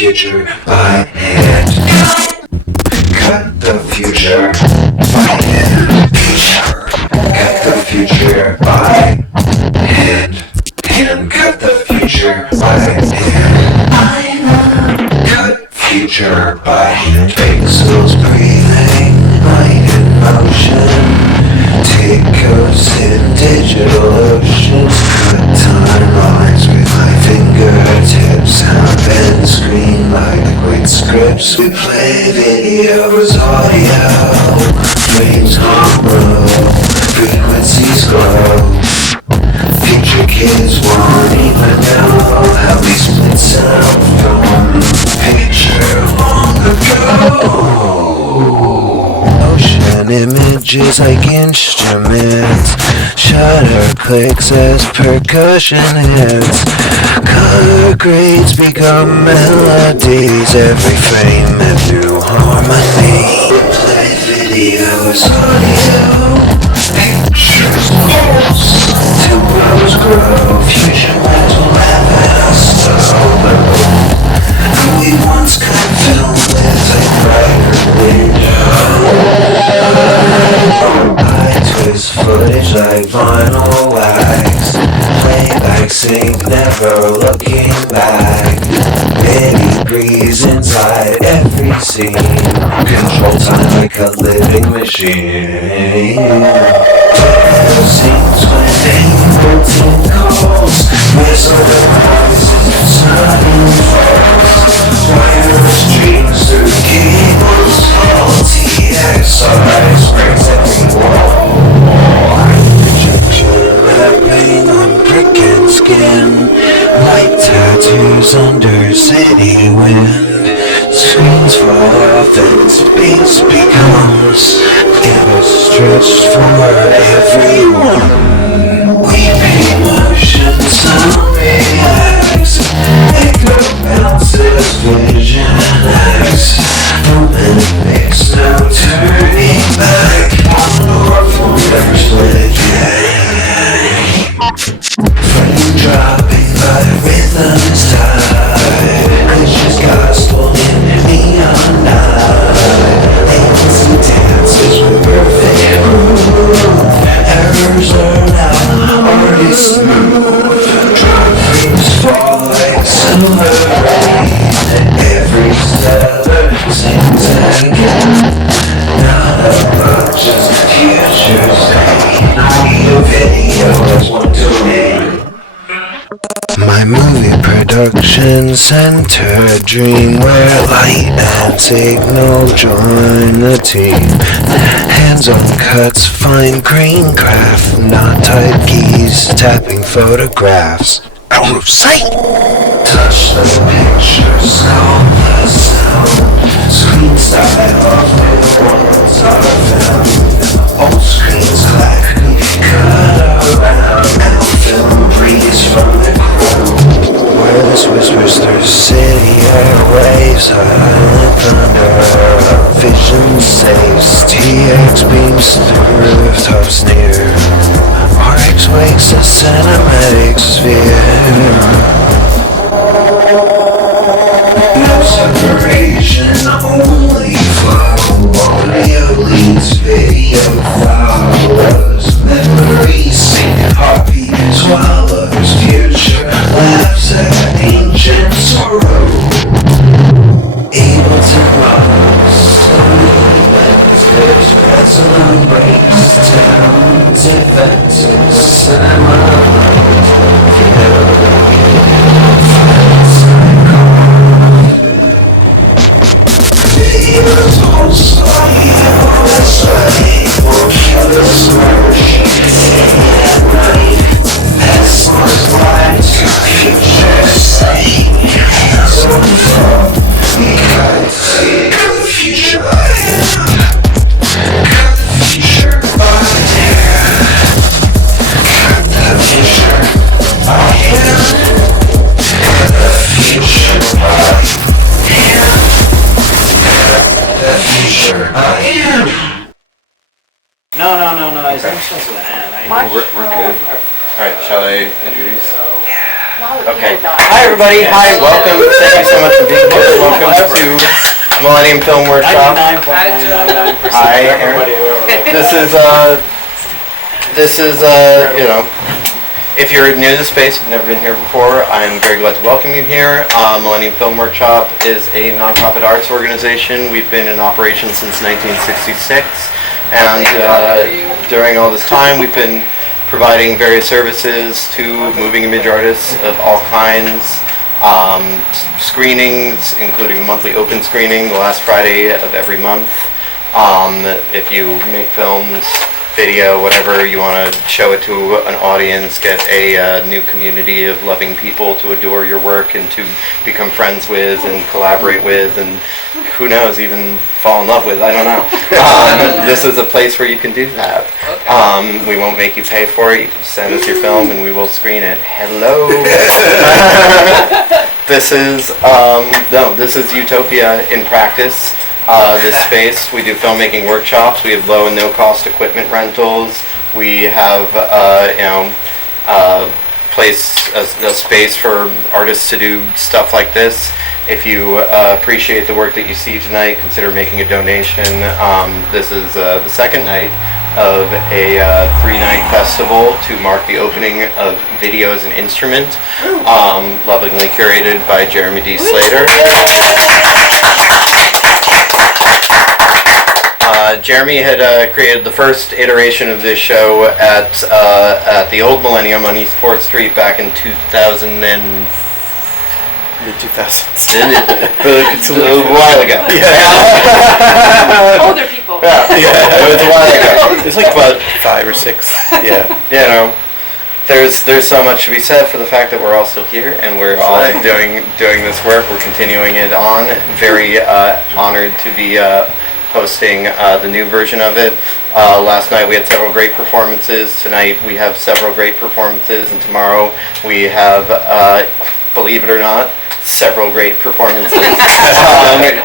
future by hand. Cut the future by hand. Cut the future by hand. Hand. Cut the future by hand. Cut future by hand. Pixels breathing, light in motion. Take codes in digital oceans. Cut timelines with my fingertips. Sound and screen like liquid scripts. We play videos, audio. Flames grow, frequencies glow. Future kids won't even know how we split sound from picture long ago. Motion images like instruments. Shutter clicks as percussion hits. Color grades become melodies. Every frame a new harmony. Play videos, audio. Pictures pulse. Tempos grow. Future minds will laugh at us slow. And we once could film with a brighter window. I twist footage like vinyl wax. Playback sync, never looking back. Many degrees inside every scene. Control time like a living machine. Video scenes when Ableton calls. Whistle the rises, sudden falls. Wire streams through cables. Faulty exercise breaks every wall. Projection mapping on brick and skin. Light tattoos under city wind. Screens fall off and space becomes canvas stretched for everyone. Weeping motion, sound reacts. Echo bounces, vision acts. Moment makes no turning back. Powerful, never split frame dropping by rhythm's tide. Glitches gospel in neon night. Latency dances with perfect groove. Errors learn out, artists move. Drop frames fall like silver rain. Every stellar sings again. Not about just future's pain. Audio-video is one domain. My movie production center dream where light and signal join the team. Hands-on cuts, fine grain craft, not type keys, tapping photographs. Out of sight! Touch the pictures, call the sound. Screen style off with worlds are found. Old screens clack, cut around. Now film breeze from the ground. Wireless whispers through city airwaves. Silent thunder, vision saves. TX beams through rooftops near. RX wakes a cinematic sphere. No separation, only flow. Audio leads, video follows. Memory sync, heartbeat swallows. Future laughs at ancient sorrow. Ableton rocks, slowly bends. There's resonant breaks down. Defenses, cinema. We're good. Alright, shall I introduce? Okay. Hi everybody. Hi, welcome. Thank you so much for being here. Millennium Film Workshop. 99.999%. Hi, Erin. This is you know, if you're new to the space, you've never been here before, I'm very glad to welcome you here. Millennium Film Workshop is a nonprofit arts organization. We've been in operation since 1966, and during all this time, we've been providing various services to moving image artists of all kinds. Screenings, including a monthly open screening the last Friday of every month. If you make films, video, whatever, you want to show it to an audience, get a new community of loving people to adore your work and to become friends with and collaborate with, and who knows, even fall in love with, I don't know. This is a place where you can do that. We won't make you pay for it. You can send us your film and we will screen it. Hello. This is Utopia in practice. This space, we do filmmaking workshops. We have low and no cost equipment rentals. We have a space for artists to do stuff like this. If you appreciate the work that you see tonight, consider making a donation. This is the second night of a 3-night festival to mark the opening of Video as an Instrument, lovingly curated by Jeremy D. Slater. Jeremy had created the first iteration of this show at the old Millennium on East 4th Street back in 2000 and mid-2000s. It's a while ago. Older people. Yeah, it was a while ago. It's like about 5 or 6. Yeah. You know, there's so much to be said for the fact that we're all still here and we're all doing this work. We're continuing it on. Very honored to be hosting the new version of it. Last night we had several great performances. Tonight we have several great performances, and tomorrow we have, believe it or not, several great performances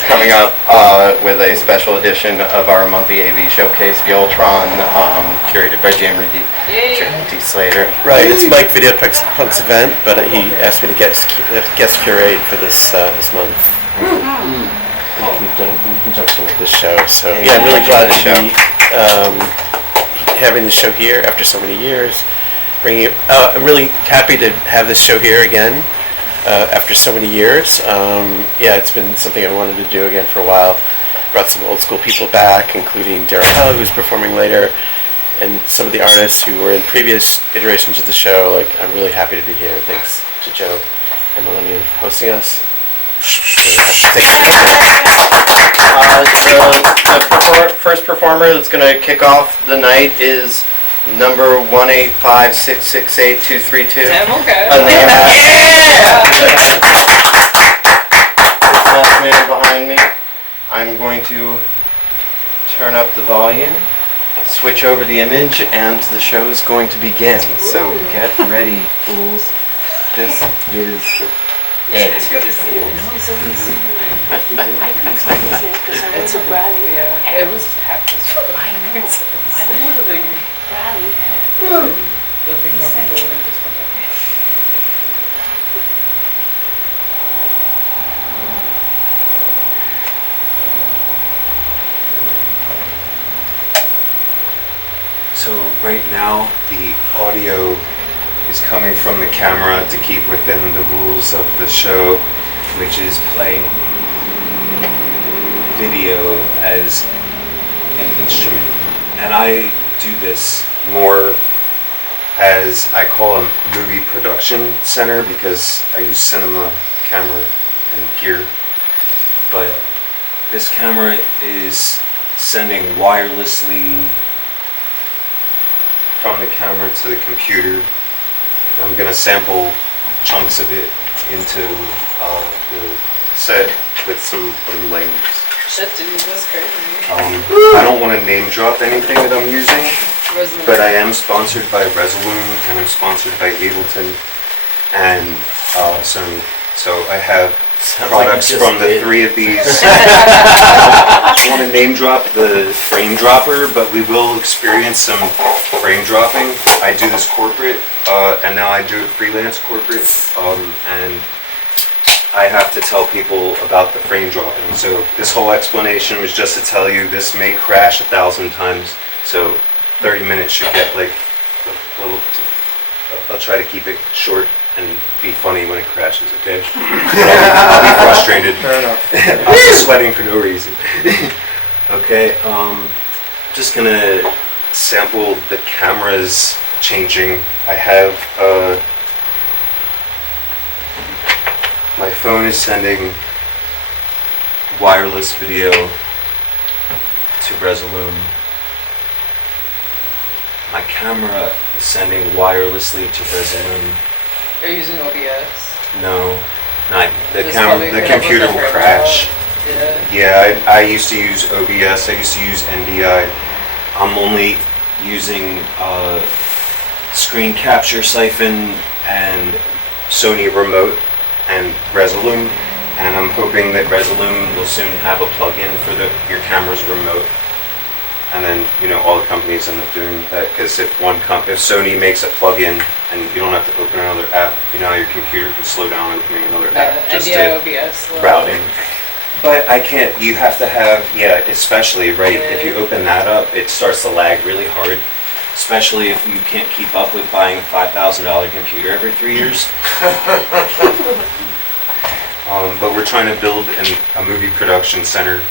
coming up with a special edition of our monthly AV showcase, Videopunk, curated by Jeremy D. Slater. Right, it's Mike Videopunk's event, but he asked me to guest curate for this month. In conjunction with this show, so yeah, I'm really glad to be having the show here after so many years. I'm really happy to have this show here again after so many years. Yeah, it's been something I wanted to do again for a while. Brought some old school people back, including Darryl, who's performing later, and some of the artists who were in previous iterations of the show. Like, I'm really happy to be here. Thanks to Joe and Millennium for hosting us. Thank you. The first performer that's going to kick off the night is number 185668232. Damn, okay. This last man behind me. I'm going to turn up the volume, switch over the image, and the show is going to begin. So get ready, fools. This is It's good to see you. I couldn't see it because I went to Bradley. Yeah, it was packed as fuck. I know. I literally Bradley. I think more people would have just come back. So right now the audio is coming from the camera to keep within the rules of the show, which is playing video as an instrument. And I do this more as I call a movie production center because I use cinema camera and gear. But this camera is sending wirelessly from the camera to the computer. I'm going to sample chunks of it into the set with some overlays. Shit, dude, that's crazy. I don't want to name drop anything that I'm using, but I am sponsored by Resolume and I'm sponsored by Ableton and Sony. So I have products from the three of these. I don't want to name drop the frame dropper, but we will experience some frame dropping. I do this corporate, and now I do it freelance corporate, and I have to tell people about the frame dropping. So this whole explanation was just to tell you this may crash 1,000 times. So 30 minutes should get like a little, I'll try to keep it short and be funny when it crashes, okay? I'll be frustrated. Fair enough. I'm just sweating for no reason. Okay, just gonna sample the cameras changing. I have, my phone is sending wireless video to Resolume. My camera is sending wirelessly to Resolume. Are you using OBS? No, not the Just camera. probably The put up with computer the will frame crash. drop. Yeah. Yeah, I used to use OBS. I used to use NDI. I'm only using screen capture siphon and Sony remote and Resolume, and I'm hoping that Resolume will soon have a plugin for your camera's remote. And then, you know, all the companies end up doing that, because if Sony makes a plugin and you don't have to open another app, you know, your computer can slow down opening another app just NDI to OBS. routing. But I can't, you have to have, yeah, especially, right, if you open that up, it starts to lag really hard, especially if you can't keep up with buying a $5,000 computer every 3 years. But we're trying to build a movie production center,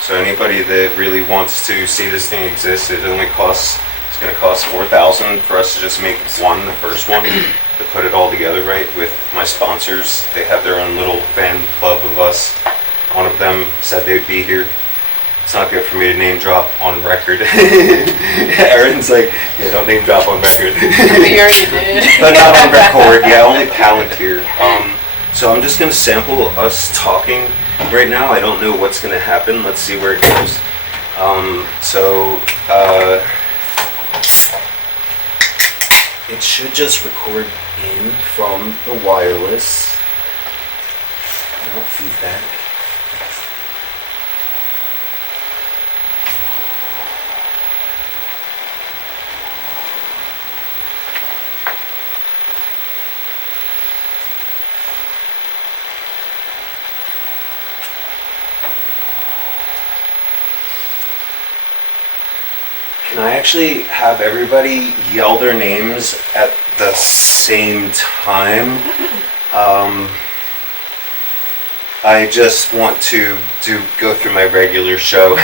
so anybody that really wants to see this thing exist, it's going to cost $4,000 for us to just make the first one, to put it all together right with my sponsors. They have their own little fan club of us. One of them said they'd be here. It's not good for me to name drop on record. Erin's like, yeah, don't name drop on record. But you already did. But not on record, yeah, only Palantir. So I'm just gonna sample us talking right now. I don't know what's gonna happen. Let's see where it goes. It should just record in from the wireless. No feedback. Can I actually have everybody yell their names at the same time? I just want to go through my regular show,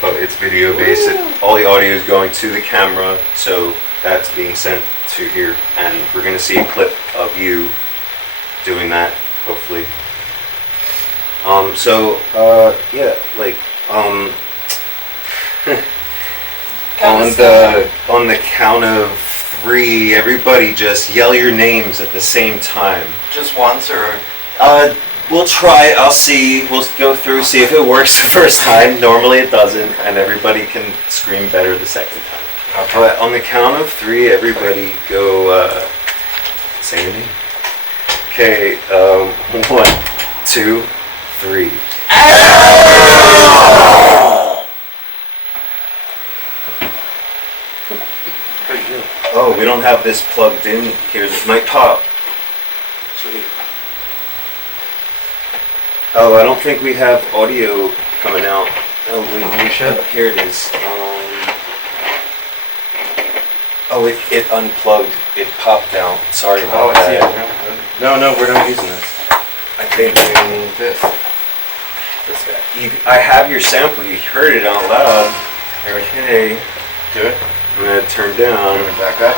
but it's video based. All the audio is going to the camera, so that's being sent to here, and we're gonna see a clip of you doing that, hopefully. On the count of 3, everybody just yell your names at the same time. Just once, or? We'll try, I'll see, we'll go through, see if it works the first time. Normally it doesn't, and everybody can scream better the second time. Okay. But on the count of 3, everybody go, say your name. Okay, 1, 2, 3. Oh, we don't have this plugged in here. This might pop. Sweet. Oh, I don't think we have audio coming out. Oh, wait, we should. Here it is. Oh, it unplugged. It popped out. Sorry about that. No, we're not using this. I think This guy. I have your sample. You heard it out loud. Okay. Do it. I'm gonna turn down. Move it back up.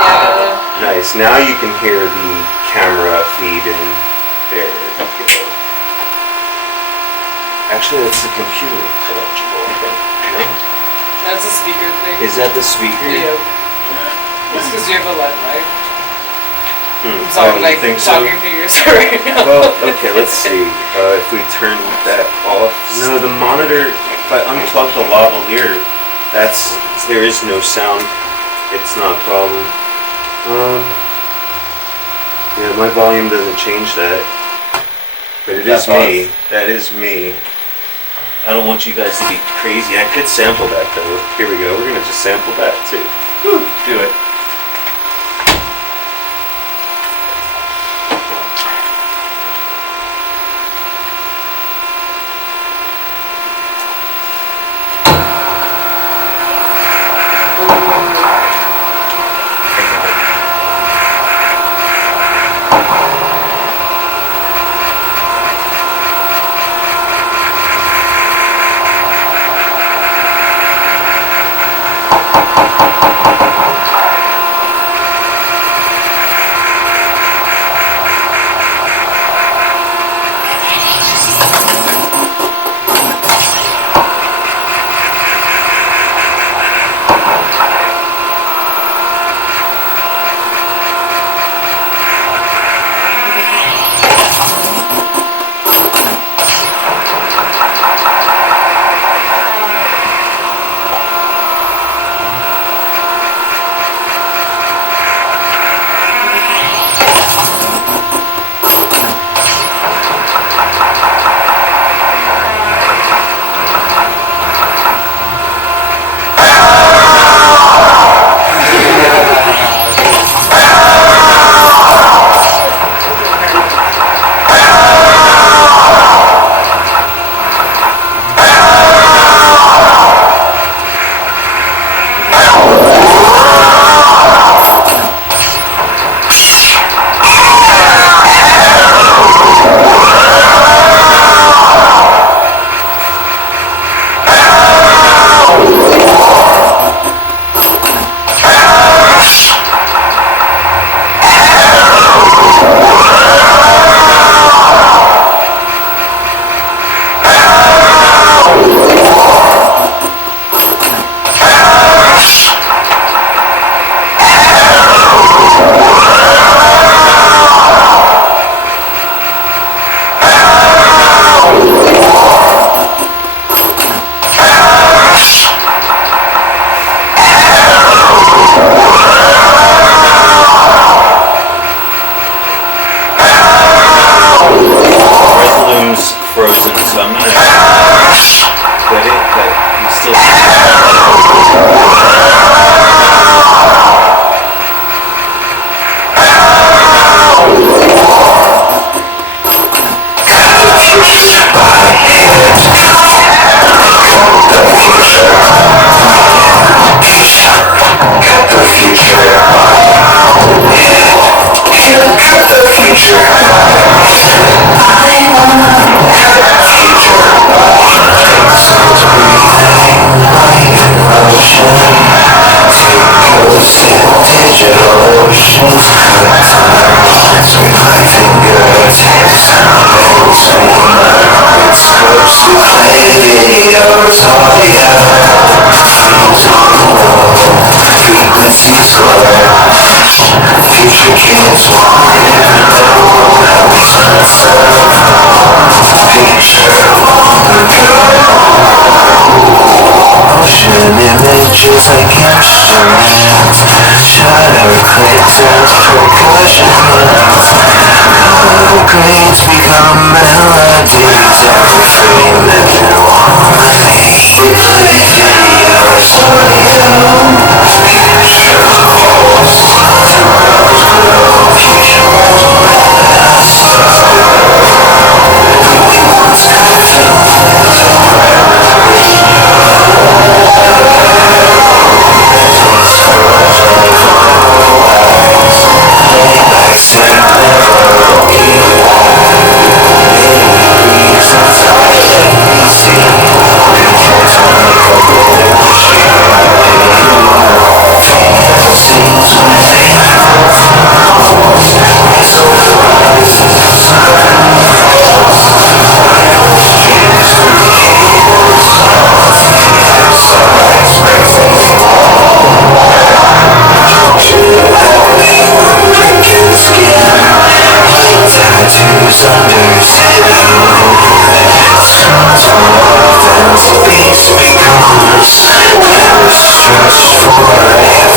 Yeah. Nice. Now you can hear the camera feed in there. We go. Actually, that's the computer electrical, I think. No. That's a speaker thing. Is that the speaker? Yeah. It's because you have a lead mic. So Oh, I'm you like think so? talking through your story now. Well, okay, let's see. If we turn that off. No, the monitor, if I unplug the lavalier, there is no sound. It's not a problem. Yeah, my volume doesn't change that. But it is me. That is me. I don't want you guys to be crazy. I could sample that though. Here we go. We're gonna just sample that too. Whew. Do it. seems frozen, so I'm gonna quit it, but you still images like instruments, shutter clicks and percussion. Grades become melodies, every frame that you want. Videos, tattoos under sounds more than space becomes just for everyone.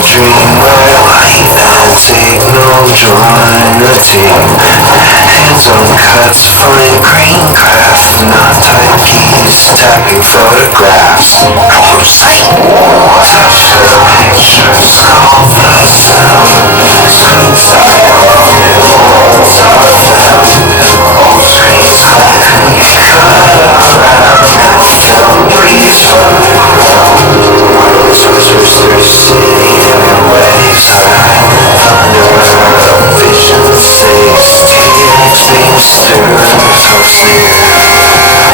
Dream where light and signal join the team. Hands on cuts, fine green craft, not type keys, tapping photographs. Close sight, touch the pictures, call the sounds inside of the walls of them. Old screens quietly cut around the film breeze from Sorcerer's city and waves high. Thunder vision 60x beams through hopes near.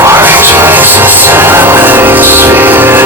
Marked waves of time and sphere.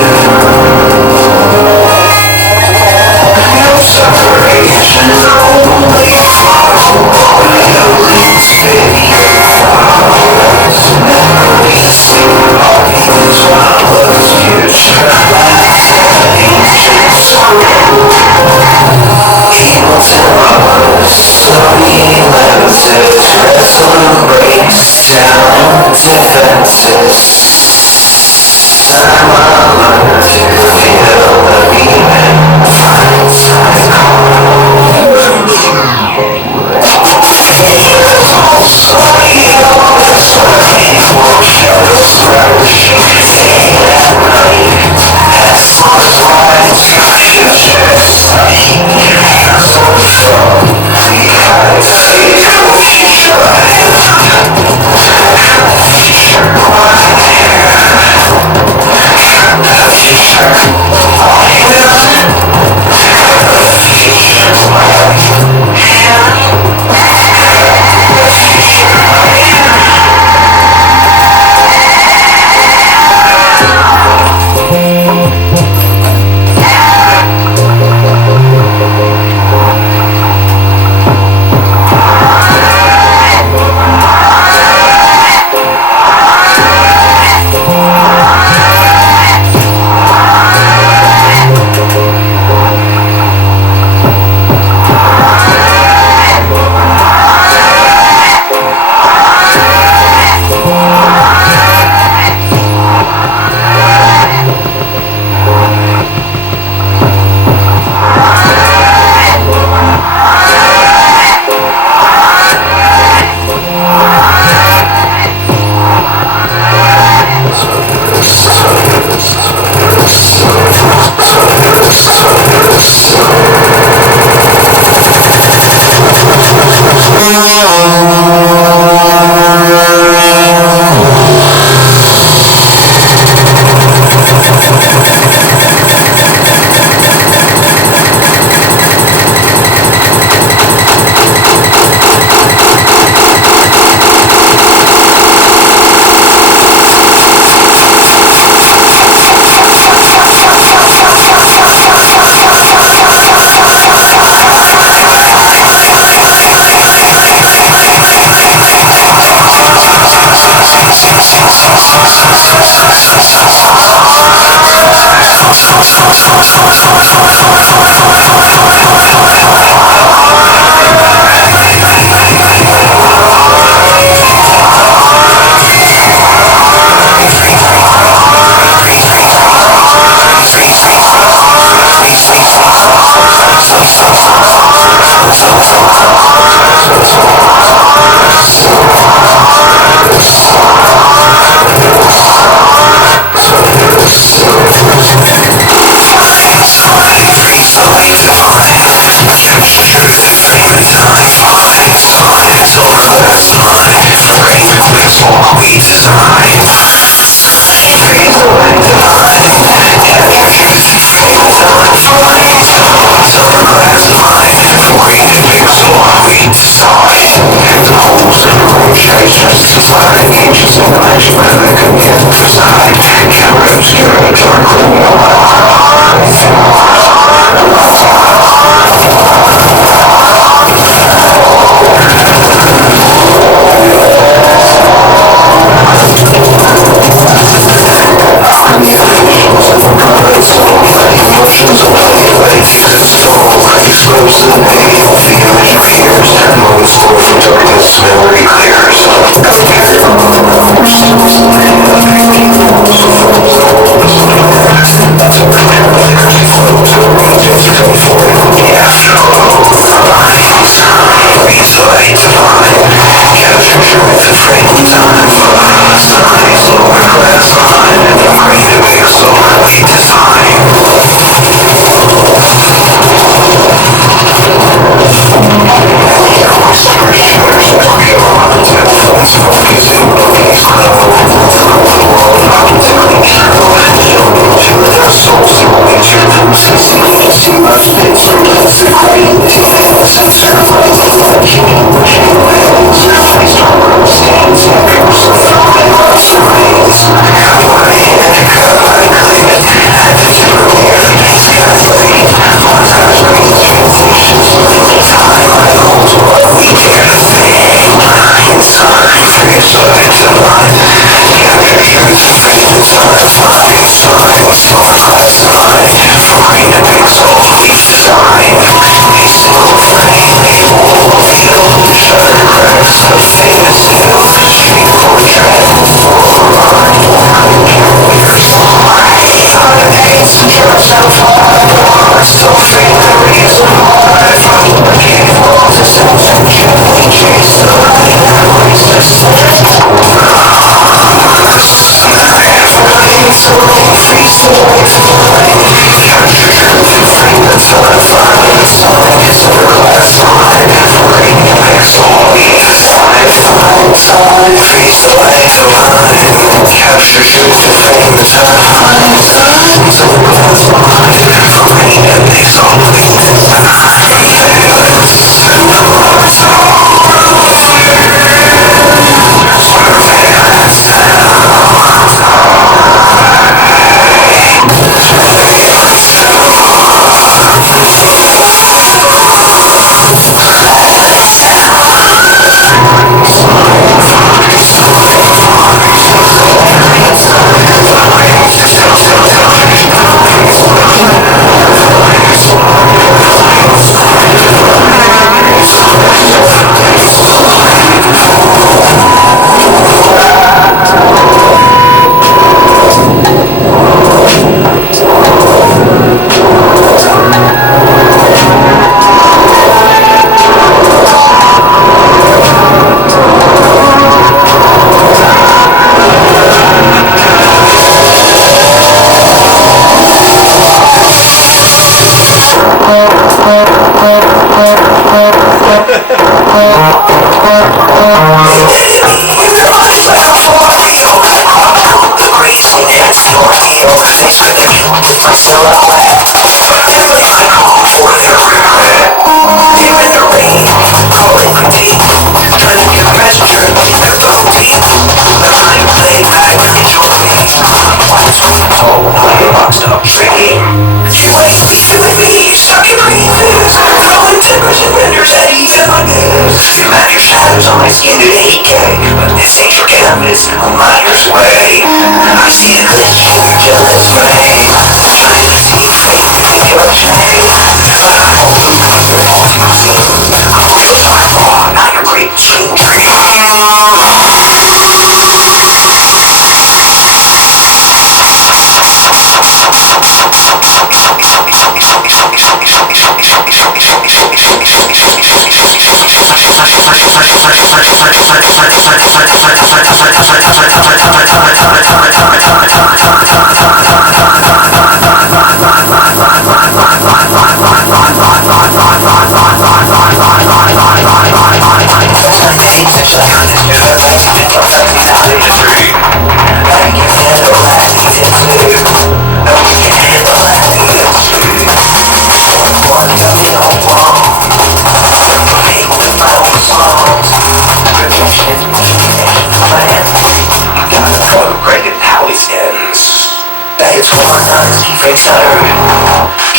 Magic shadows on my skin to decay, but this ain't your canvas, a miner's way. I see the glitch in your jealous flame, trying to teach me in your shame. But I hope you bring your happy scene. I'm real time on, not your great machine dream.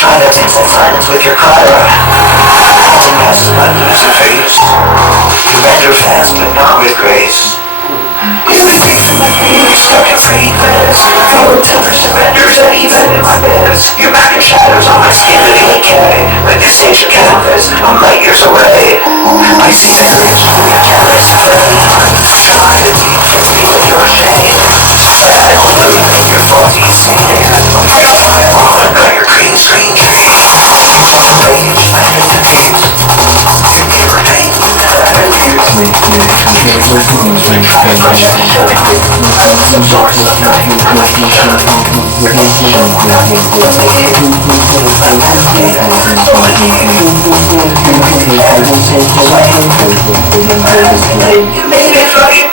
Try to mix in silence with your clutter. Passing past my loser face. You render fast but not with grace. You think you're stuck in freakness. Your temper surrenders and even in my best. Your back and shadows on my skin to decay. But this ain't your canvas, I'm light years away. I see the glitch in your jealous flame. Try to defend me with your shame. But I don't believe in your faulty scene. I'm real time on, not your green screen dream. Rage, I hate the names. It remains that I abuse. Some source of night information. You made it right.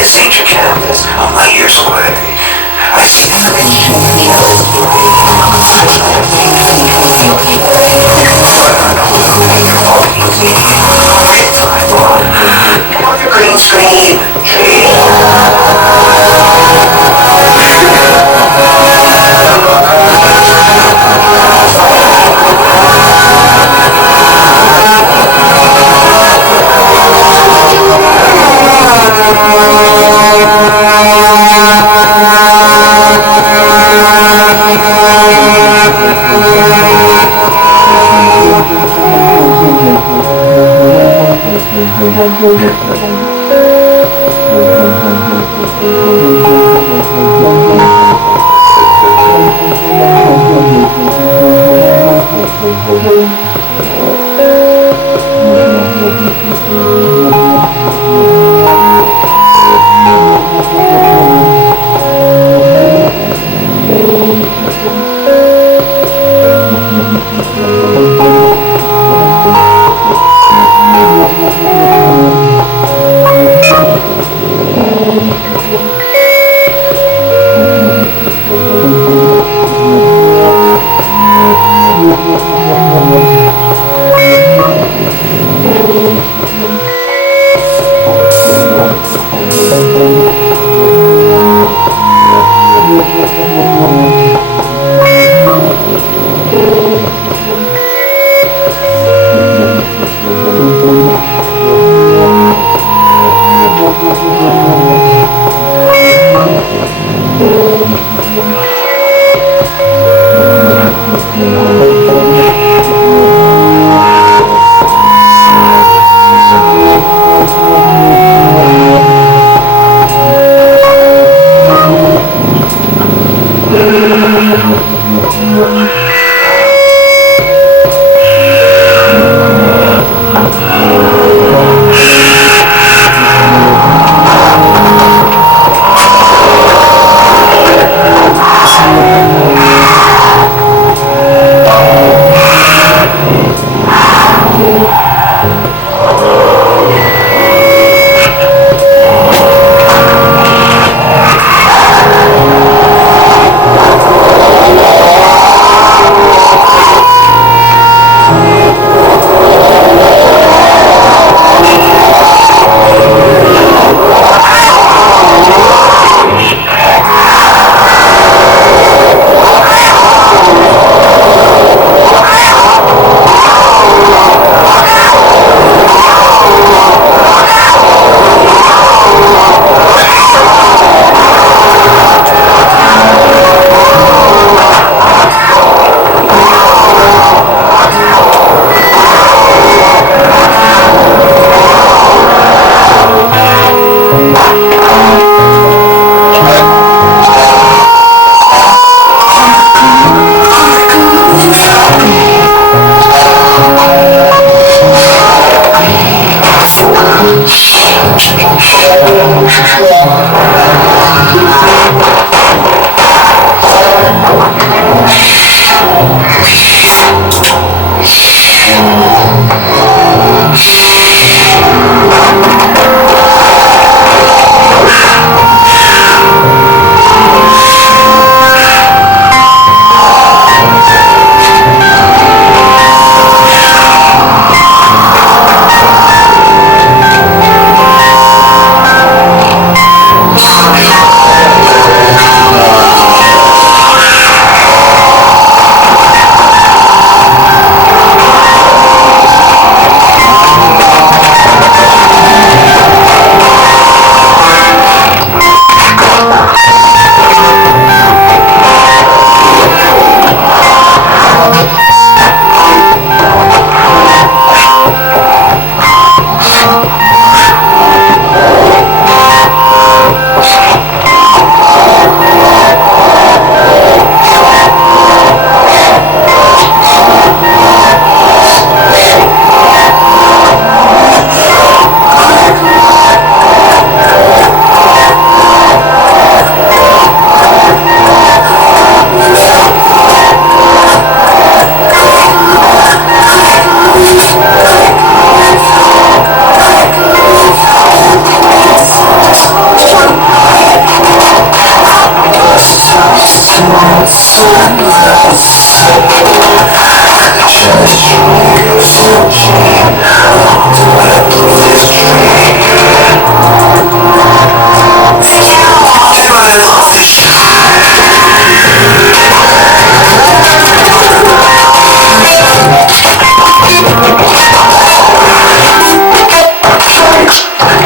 This ain't your canvas, I'm light years away. I see the glitch in the jealous flame. On your green screen,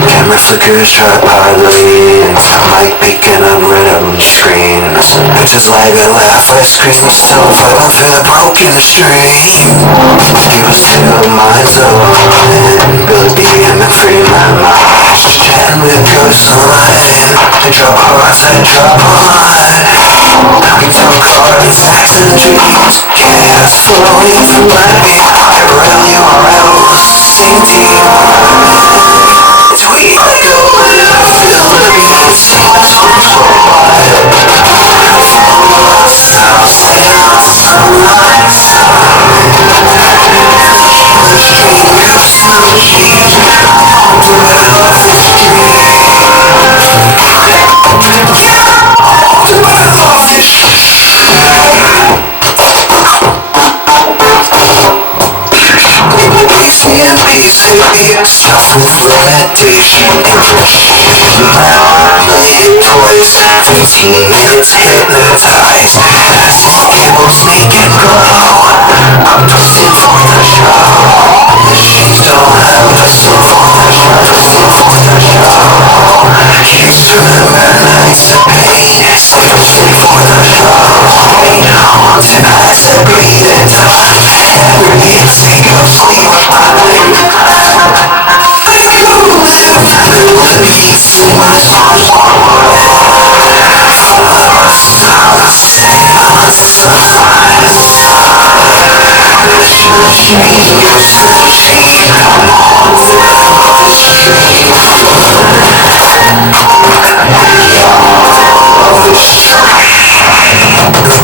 Camera flickers tripodly, and top mic beacon on red on the screen. And some pictures like a laugh ice cream, still vote for the broken stream. Give us two minds open, Billy B and McFree, my mind. Just chatting with ghosts online. I drop hearts, I drop on. We talk cards, acts and dreams. Chaos flowing through my IRL, URLs, same team. Tweet like a whale, feel the beat, so much stop, stay out the sunlight, stuff with meditation. Poison, 15 minutes hypnotized. Tables naked glow. I'm posting for the show. Machines don't have a soul for the show. Keeps remember nights of pain. Stay asleep for the show. Haunted eyes that bleed and touch. Every instinct of sleep.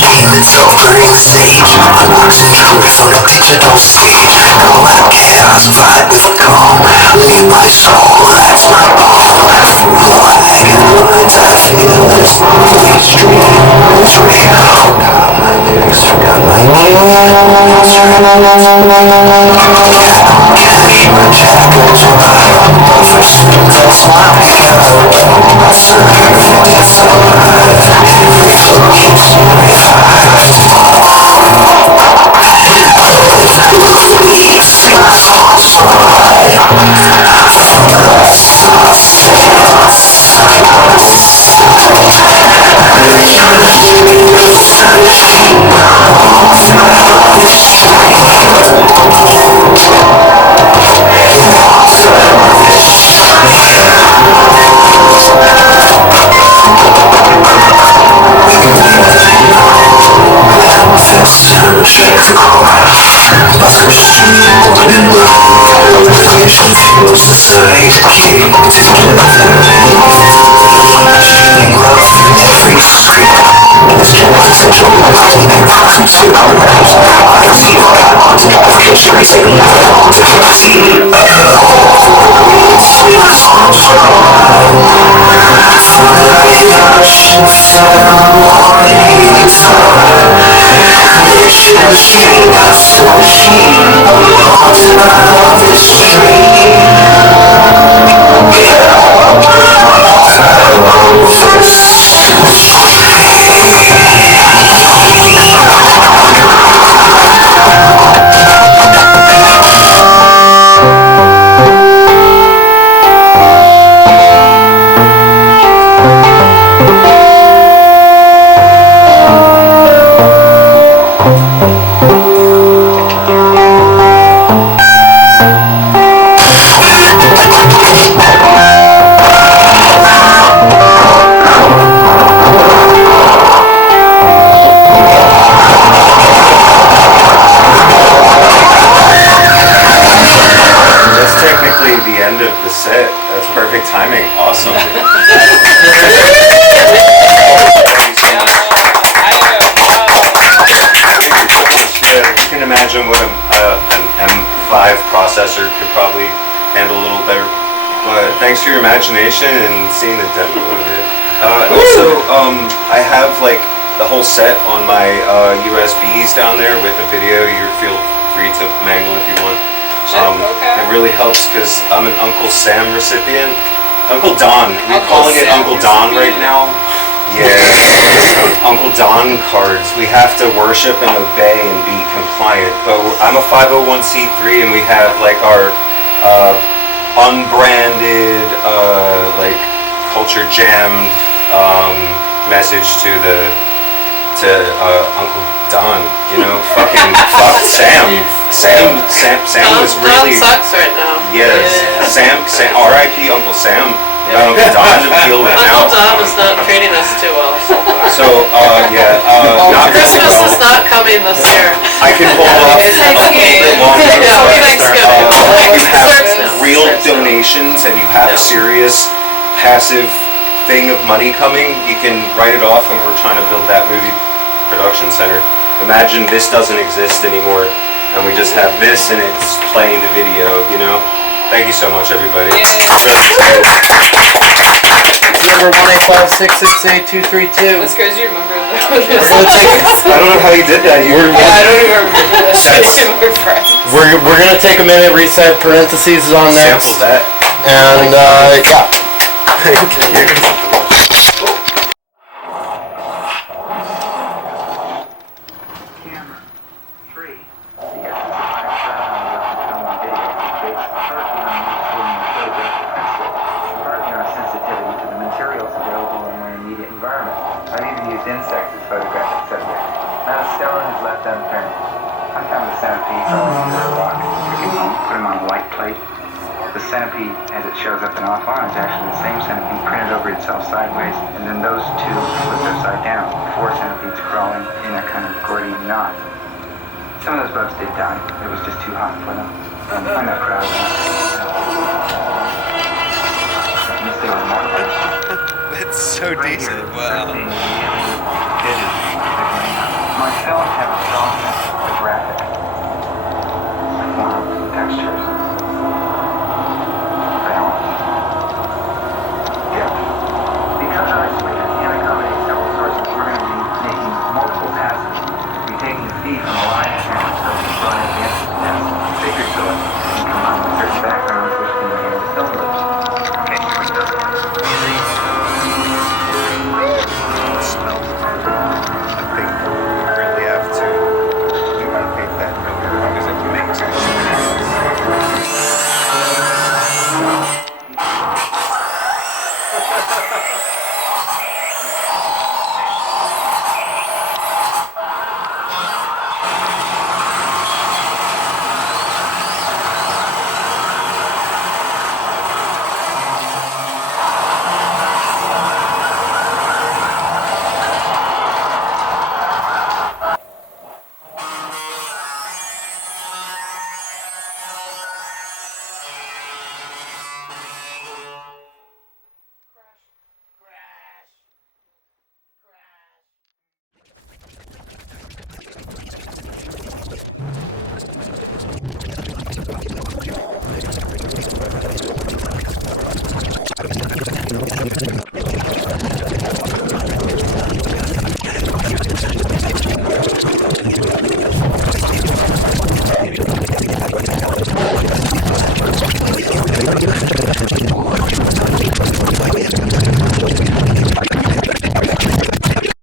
Demons offering sage. Locks and truth on a digital stage. Don't let chaos fight with calm. Leave my soul, that's my ball. Lagging lines, I feel this movie's dream. It's real. Got my lyrics, forgot my key. Cash my jackals wide. Buffer smooth and sloppy. My server defied. Every flow keeps me revived. See my soul so wide. Feels the size king together. Shooting love through every screen. This potential from zero. I see the patterns, drive tracing, difficulty. Imagination and seeing the demo of it. Also, I have like the whole set on my USBs down there with the video. You feel free to mangle if you want. It really helps because I'm an Uncle Sam recipient. Uncle Don. We're calling it Uncle Don right now. Yeah. Uncle Don cards. We have to worship and obey and be compliant. But I'm a 501c3 and we have like our unbranded, like culture jammed message to Uncle Don, you know, fuck Sam. Sam was really. Don sucks right now. Yes, Sam, R.I.P. Uncle Sam. Uncle Don to deal with now. Uncle Don is not treating us too well so far. So, not Christmas is not coming this year. I can hold off a little bit longer. If you have real donations and you have a serious passive thing of money coming, you can write it off, and we're trying to build that movie production center. Imagine this doesn't exist anymore, and we just have this, and it's playing the video, you know? Thank you so much, everybody. Number 185668232. That's crazy. You remember that? I don't know how you did that. I don't even remember that shit. We're friends. We're gonna take a minute, reset parentheses on next, Sample that. and yeah. Camera 3. The essence of my film and video is based partly on useful photographic principles, partly on sensitivity to the materials available in my immediate environment. I've even used insects as photographic subjects. Not a stone is left unturned. I found the centipede crawling under a rock. Took him home, put him on a white plate. The centipede, as it shows up in offline, is actually the same centipede printed over itself sideways, and then those two flipped upside down. 4 centipedes crawling in a kind of Gordian knot. Some of those bugs did die. It was just too hot for them. I'm not proud of that. At least they were markers. That's so Right decent. here, Wow. being really vivid. My films have a strong sense of the graphic, form, textures, balance, depth. Because our suite can accommodate several sources, we're going to be making multiple passes. We're taking the feed from a live